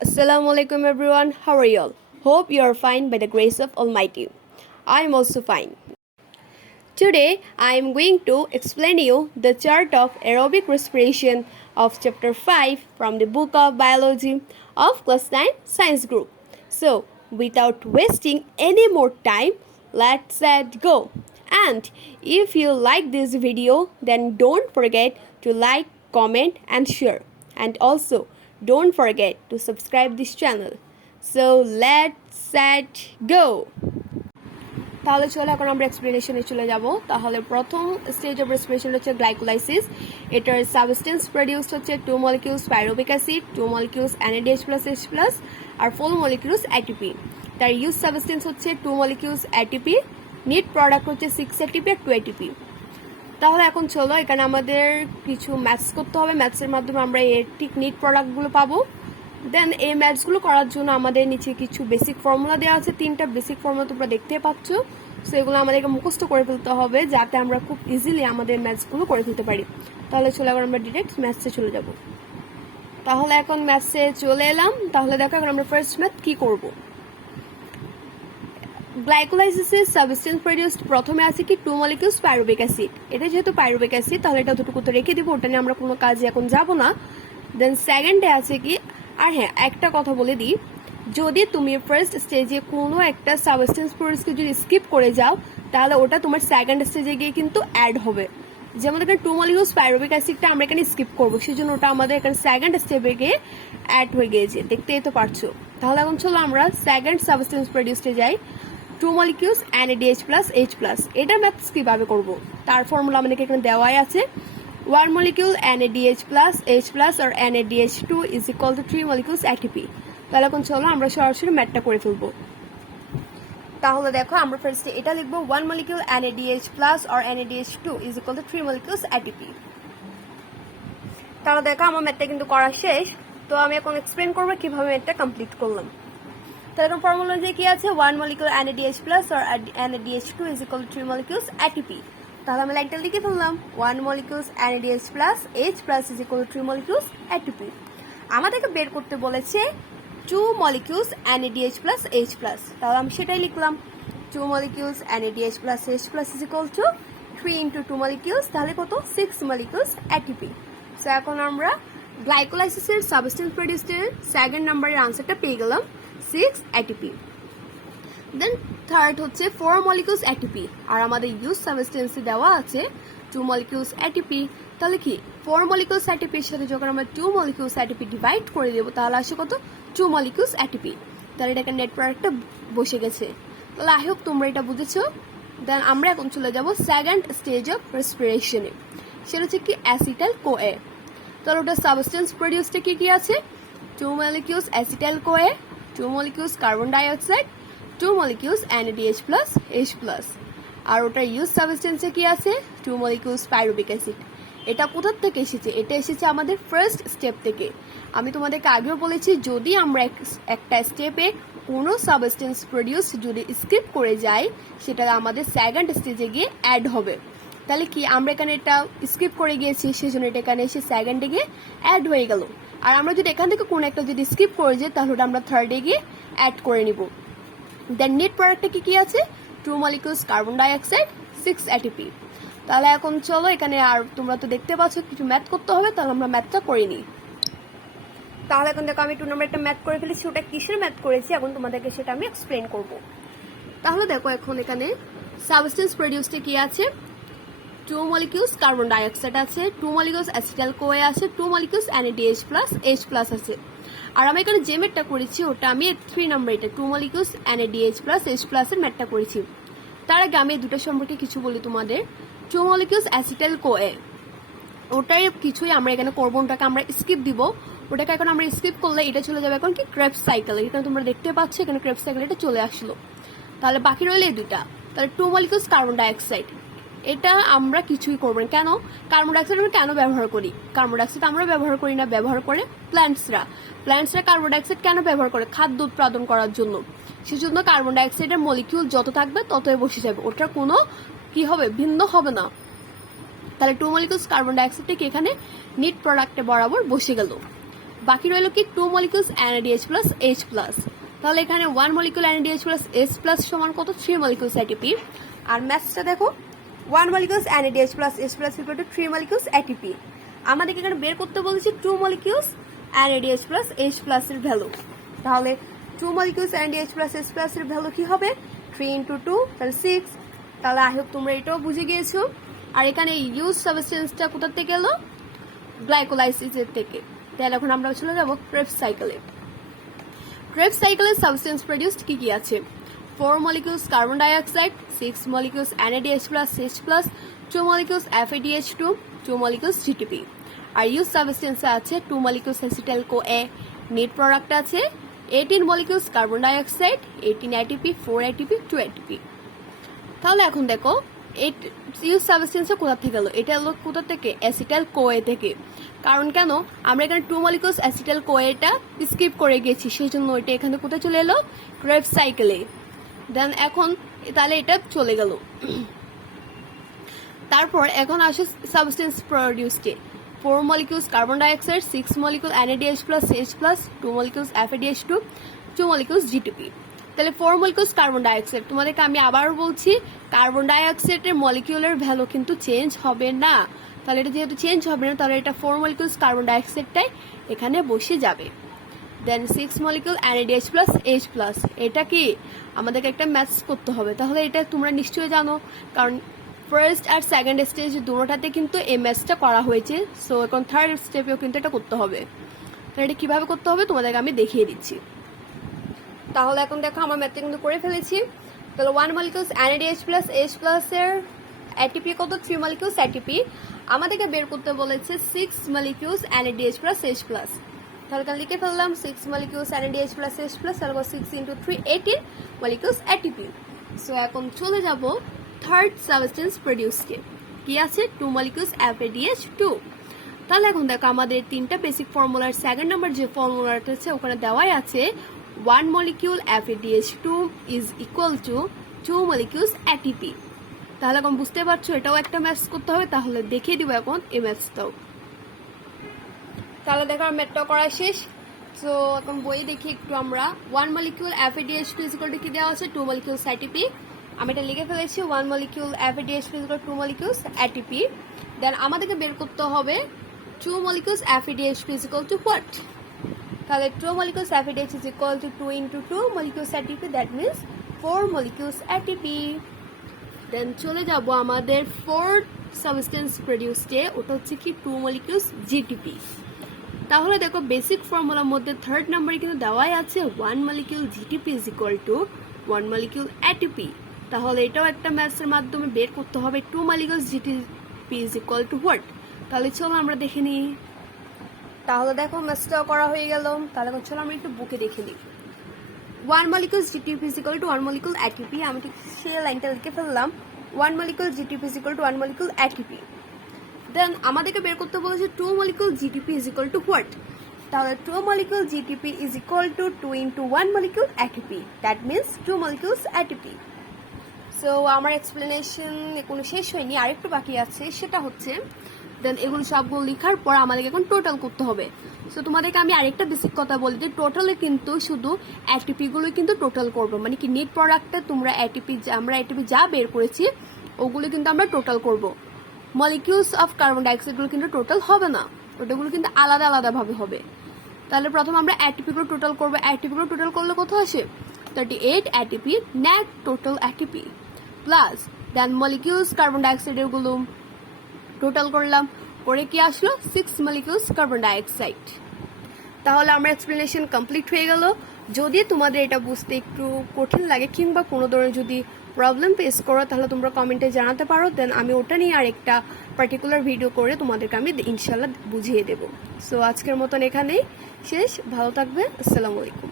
Assalamu alaikum everyone, how are you all? Hope you are fine by the grace of Almighty. I am also fine. Today I am going to explain you the chart of aerobic respiration of chapter 5 from the book of biology of class 9 science group. So without wasting any more time, let's go. And if you like this video, then don't forget to like, comment and share. And also don't forget to subscribe this channel. So let's go. তাহলে চলো এখন আমরা এক্সপ্লেনেশনে চলে যাব। তাহলে প্রথম stage of respiration হচ্ছে glycolysis. এটার সাবস্টেন্স প্রডিউসড হচ্ছে 2 molecules pyruvic acid, 2 molecules NADH+, H+, আর 4 মলিকিউলস ATP। তার ইউজ সাবস্টেন্স হচ্ছে 2 মলিকিউলস ATP, নিট প্রোডাক্ট হচ্ছে 6 ATP আর 2 ATP। তাহলে এখন চলো এখানে আমাদের কিছু ম্যাথস করতে হবে। ম্যাথসের মাধ্যমে আমরা এর ঠিক নিট প্রোডাক্টগুলো পাবো। দেন এই ম্যাথসগুলো করার জন্য আমাদের নিচে কিছু বেসিক ফর্মুলা দেওয়া আছে, 3টা বেসিক ফর্মুলা তোমরা দেখতে পাচ্ছ। সো এগুলো আমাদেরকে মুখস্থ করে ফেলতে হবে যাতে আমরা খুব ইজিলি আমাদের ম্যাথসগুলো করে ফেলতে পারি। তাহলে চলো এখন আমরা ডিরেক্ট ম্যাথসে চলে যাব। তাহলে এখন ম্যাথসে চলে এলাম। তাহলে দেখো এখন আমরা ফার্স্ট ম্যাথ কি করব। গ্লাইকোলাইসিসের সাবস্টেন্স প্রডিউসড প্রথমে আছে কি 2 মলিকিউলস পাইরুভিক অ্যাসিড। এটা যেহেতু পাইরুভিক অ্যাসিড তাহলে এটা দুটুকু তো রেখে দিব, ওটা নিয়ে আমরা কোনো কাজে এখন যাব না। দেন সেকেন্ডে আছে কি, আর হ্যাঁ একটা কথা বলে দিই, যদি তুমি ফার্স্ট স্টেজে কোনো একটা সাবস্টেন্স প্রডিউসকে যদি স্কিপ করে যাও তাহলে ওটা তোমার সেকেন্ড স্টেজে গিয়ে কিন্তু অ্যাড হবে। যেমন এখানে 2 মলিকিউলস পাইরুভিক অ্যাসিডটা আমরা এখানে স্কিপ করবো, সেই জন্য ওটা আমাদের এখানে সেকেন্ড স্টেপে গিয়ে অ্যাড হয়ে গিয়েছে, দেখতেই তো পারছো। তাহলে এখন চলো আমরা সেকেন্ড সাবস্টেন্স প্রডিউসে যাই, 2 মলিকিউলস NADH+, H+। এটা ম্যাথস কিভাবে করব তার ফর্মুলা আমাদেরকে এখানে দেওয়াই আছে। 1 molecule NADH+, H+ or NADH2 is equal to 3 molecules ATP। তাহলে এখন চলো আমরা সরাসরি ম্যাথটা করে ফেলবো। তাহলে দেখো আমরা ফার্স্টে এটা লিখবো 1 molecule NADH+ or NADH2 is equal to 3 molecules ATP। তাহলে দেখো আমার ম্যাথটা কিন্তু করা শেষ। তো আমি এখন এক্সপ্লেন করবো কিভাবে ম্যাথটা কমপ্লিট করলাম। তাহলে এখন ফর্মুলা অনুযায়ী কি আছে, 1 molecule NADH+ or NADH2 is equal to 3 molecules ATP। তাহলে আমি লাইনটা লিখে ফেললাম, 1 molecules NADH+, H+ is equal to 3 molecules ATP। আমাদেরকে বের করতে বলেছে 2 molecules NADH+, H+। তাহলে আমি সেটাই লিখলাম, 2 molecules NADH+, H+ is equal to 3 into 2 molecules, তাহলে কত, 6 molecules ATP। সো এখন আমরা গ্লাইকোলাইসিসের সাবস্টেন্স প্রডিউসের সেকেন্ড নাম্বারের আনসারটা পেয়ে গেলাম, 6 ATP। দেন থার্ড হচ্ছে 4 molecules ATP, আর আমাদের ইউজ সাবস্টেন্সে দেওয়া আছে 2 molecules ATP। তাহলে কি 4 molecules ATP এর সাথে যখন আমরা 2 molecules ATP ডিভাইড করে দেবো তাহলে আসে কত, 2 molecules ATP। তাহলে এটাকে নেট প্রোডাক্টটা বসে গেছে। তাহলে আই হোপ তোমরা এটা বুঝেছো। দেন আমরা এখন চলে যাব সেকেন্ড স্টেজ অফ রেসপিরেশনে, সেটা হচ্ছে কি অ্যাসিটাইল কোএ। তাহলে ওটা সাবস্টেন্স প্রডিউসটা কি কি আছে, 2 molecules acetyl CoA, 2 molecules carbon dioxide, 2 molecules NADH+, H+। আর ওটার ইউজ সাবস্টেন্সে কি আছে, 2 molecules পাইরুভিক অ্যাসিড। এটা কোথা থেকে এসেছে, এটা এসেছে আমাদের ফার্স্ট স্টেপ থেকে। আমি তোমাদেরকে আগেও বলেছি যদি আমরা একটা স্টেপে কোনো সাবস্টেন্স প্রডিউস যদি স্কিপ করে যাই সেটা আমাদের সেকেন্ড স্টেজে গিয়ে অ্যাড হবে। তাহলে কি আমরা এখানে এটা স্কিপ করে গিয়েছি, সেজন্য এটা এখানে এসে সেকেন্ডে গিয়ে অ্যাড হয়ে গেল। আর আমরা যদি এখান থেকে কোনো একটা যদি স্কিপ করে যাই তাহলে ওটা আমরা থার্ডে গিয়ে অ্যাড করে নিব। দেন নেট প্রোডাক্টে কি কি আছে, 2 molecules কার্বন ডাইঅক্সাইড, 6 ATP। তাহলে এখন চলো এখানে, আর তোমরা তো দেখতে পাচ্ছ কিছু ম্যাথ করতে হবে, তাহলে আমরা ম্যাথটা করে নিই। তাহলে এখন দেখো আমি 2 নম্বর একটা ম্যাথ করে ফেলেছি, ওটা কিসের ম্যাথ করেছি এখন তোমাদেরকে সেটা আমি এক্সপ্লেন করব। তাহলে দেখো এখন এখানে সাবস্টেন্স প্রডিউসটা কি আছে, 2 molecules কার্বন ডাইঅক্সাইড আছে, 2 molecules অ্যাসিটাইল কোএ আছে, 2 molecules NADH+, H+ আছে। আর আমি এখানে যে ম্যাথটা করেছি ওটা আমি 3 নম্বর, এটা 2 molecules NADH+, H+ এর ম্যাথটা করেছি। তার আগে আমি দুটো সম্পর্কে কিছু বলি তোমাদের। 2 molecules অ্যাসিটাইল কোএ, ওটাই কিছুই আমরা এখানে করবো, ওটাকে আমরা স্কিপ দিব। ওটাকে এখন আমরা স্কিপ করলে এটা চলে যাবে এখন কি ক্রেবস সাইকেল। এখানে তোমরা দেখতে পাচ্ছ এখানে ক্রেবস সাইকেল এটা চলে আসলো। তাহলে বাকি রইলে এই দুইটা। তাহলে 2 molecules কার্বন ডাইঅক্সাইড, এটা আমরা কিছুই করবো না। কেন, কার্বন ডাইঅক্সাইড আমরা কেন ব্যবহার করি, কার্বন ডাইঅক্সাইড আমরা ব্যবহার করি না, ব্যবহার করে প্ল্যান্টসরা কার্বন ডাইঅক্সাইড কেন ব্যবহার করে, খাদ্য উৎপাদন করার জন্য। সেজন্য কার্বন ডাইঅক্সাইডের মলিকিউল যত থাকবে ততই বসে যাবে, ওটার কোনো কি হবে, ভিন্ন হবে না। তাহলে 2 molecules কার্বন ডাইঅক্সাইডটা কি এখানে নিট প্রোডাক্টে বরাবর বসে গেল। বাকি রইল কি 2 molecules NADH plus H plus. তাহলে এখানে 1 molecule NADH plus H plus সমান কত 3 মলিকিউলস ATP। আর ম্যাথসটা দেখো 1 molecules NADH plus H plus equal to 3 molecules ATP। আমাদেরকে এখানে বের করতে বলেছি 2 molecules NADH plus H plus এর ভ্যালু। তাহলে 2 molecules NADH plus H plus এর ভ্যালু কি হবে 3 × 2 তাহলে 6। তাহলে আই হোপ তোমরা এটাও বুঝে গিয়েছো। আর এখানে ইউজ সাবস্টেন্সটা কোথা থেকে এলো গ্লাইকোলাইসিসের থেকে। তাহলে এখন আমরা চলে যাব ক্রেবস সাইকেলে। ক্রেবস সাইকেলের সাবস্টেন্স প্রডিউসড কি কি আছে 4 molecules carbon dioxide, 6 molecules NADH plus H plus, 2 molecules FADH2, 2 molecules GTP। আর ইউজ সাবস্টেন্স আছে 2 molecules acetyl CoA, net product আছে 18 molecules carbon dioxide, 18 ATP, 4 ATP, 2 ATP। তাহলে এখন দেখো ইউজ সাবস্টেন্সটা কোথা থেকে এলো, এটা এলো কোথা থেকে অ্যাসিটাইল কোএ থেকে। কারণ কেন আমরা এখানে 2 molecules অ্যাসিটাইল কোএটা স্কিপ করে গেছি, সেই জন্য এটা এখানে কোথায় চলে এলো ক্রেবস সাইকেলে। দেন এখন তাহলে এটা চলে গেল। তারপর এখন আসে substance প্রডিউসডে 4 molecules carbon dioxide, 6 molecules NADH plus H plus, 2 molecules FADH2, 2 molecules GTP। তাহলে 4 molecules কার্বন ডাইঅক্সাইড, তোমাদেরকে আমি আবারও বলছি কার্বন ডাইঅক্সাইডের মলিকিউলার ভ্যালু কিন্তু চেঞ্জ হবে না। তাহলে এটা যেহেতু চেঞ্জ হবে না তাহলে এটা 4 molecules কার্বন ডাইঅক্সাইডটাই এখানে বসে যাবে। দেন 6 molecule NADH plus H plus, এটা কি আমাদেরকে একটা ম্যাচ করতে হবে। তাহলে এটা তোমরা নিশ্চয়ই জানো, কারণ ফার্স্ট আর সেকেন্ড স্টেজ দুটোটাতে কিন্তু এই ম্যাচটা করা হয়েছে। সো এখন থার্ড স্টেপেও কিন্তু এটা করতে হবে। তো এটা কিভাবে করতে হবে তোমাদেরকে আমি দেখিয়ে দিচ্ছি। তাহলে এখন দেখো আমার ম্যাথটা কিন্তু করে ফেলেছি। তাহলে 1 molecules NADH plus H plus এর ATP কত 3 molecules ATP। আমাদেরকে বের করতে বলেছে 6 molecules NADH plus H plus। তাহলে এখানে লিখে ফেললাম 6 molecules NADH plus H plus, তাহলে 6 × 3 18 molecules ATP। সো এখন চলে যাব থার্ড সাবস্টেন্স প্রডিউসকে, কি আছে 2 molecules FADH2। তাহলে এখন দেখো আমাদের তিনটা বেসিক ফর্মুলার সেকেন্ড নাম্বার যে ফর্মুলাটা আছে ওখানে দেওয়াই আছে 1 molecule FADH2 is equal to 2 molecules ATP। তাহলে এখন বুঝতে পারছো এটাও একটা ম্যাথস করতে হবে। তাহলে দেখিয়ে দিব এখন এই ম্যাথসটাও। তাহলে দেখো ম্যাথটাও করা শেষ। সো এখন বই দেখি একটু আমরা 1 molecule FADH2 is equal to কি দেওয়া আছে 2 molecules ATP। আমি এটা লিখে ফেলেছি 1 molecule FADH2 is equal to 2 molecules ATP। দেন আমাদেরকে বের করতে হবে 2 molecules FADH2 is equal to what। তাহলে 2 molecules FADH is equal to 2 × 2 molecules ATP, that means 4 molecules ATP। দেন চলে যাব আমাদের ফোর্থ সাবস্টেন্স প্রডিউসডে, ওটা হচ্ছে কি 2 molecules GTP। তাহলে দেখো বেসিক ফর্মুলার মধ্যে থার্ড নাম্বারে কিন্তু দেওয়াই আছে 1 molecule GTP is equal to 1 molecule ATP। তাহলে এটাও একটা ম্যাথসের মাধ্যমে বের করতে হবে 2 molecules GTP is equal to what। তাহলে চলো আমরা দেখে নিই। তাহলে দেখো ম্যাথসটাও করা হয়ে গেল। তাহলে চলো আমরা একটু বুকে দেখে নিই 1 molecule GTP is equal to 1 molecule ATP। আমি ঠিক সেই লাইনটা লিখে ফেললাম 1 molecule GTP is equal to 1 molecule ATP। দেন আমাদেরকে বের করতে বলেছে 2 molecule GTP is equal to what। তাহলে 2 molecule GTP is equal to 2 × 1 molecule ATP, that means 2 molecules ATP। So আমার এক্সপ্লেনেশন কোনো শেষ হয়নি, আরেকটু বাকি আছে, সেটা হচ্ছে দেন এগুলো সবগুলো লেখার পর আমাদেরকে এখন টোটাল করতে হবে। সো তোমাদেরকে আমি আরেকটা বেসিক কথা বলি যে টোটালে কিন্তু শুধু ATP-গুলোই কিন্তু টোটাল করবো, মানে কি নেট প্রোডাক্টে আমরা ATP যা বের করেছি ওগুলো কিন্তু আমরা টোটাল করব। মলিকিউলস অফ কার্বন ডাইঅক্সাইডগুলো কিন্তু টোটাল হবে না, ওটাগুলো কিন্তু আলাদা আলাদাভাবে হবে। তাহলে প্রথম আমরা ATP-গুলো টোটাল করবো। ATP-গুলো টোটাল করলে কত আসে 38 ATP net total ATP plus then molecules carbon ডাইঅক্সাইডেরগুলো টোটাল করলাম, করে কি আসলো 6 molecules কার্বন ডাইঅক্সাইড। তাহলে আমার এক্সপ্লেনেশন কমপ্লিট হয়ে গেল। যদি তোমাদের এটা বুঝতে একটু কঠিন লাগে কিংবা কোনো ধরনের যদি প্রবলেম ফেস করো তাহলে তোমরা কমেন্টে জানাতে পারো, দেন আমি ওটা নিয়ে আরেকটা পার্টিকুলার ভিডিও করে তোমাদেরকে আমি ইনশাল্লাহ বুঝিয়ে দেবো। সো আজকের মতন এখানেই শেষ, ভালো থাকবে, আসসালামু আলাইকুম।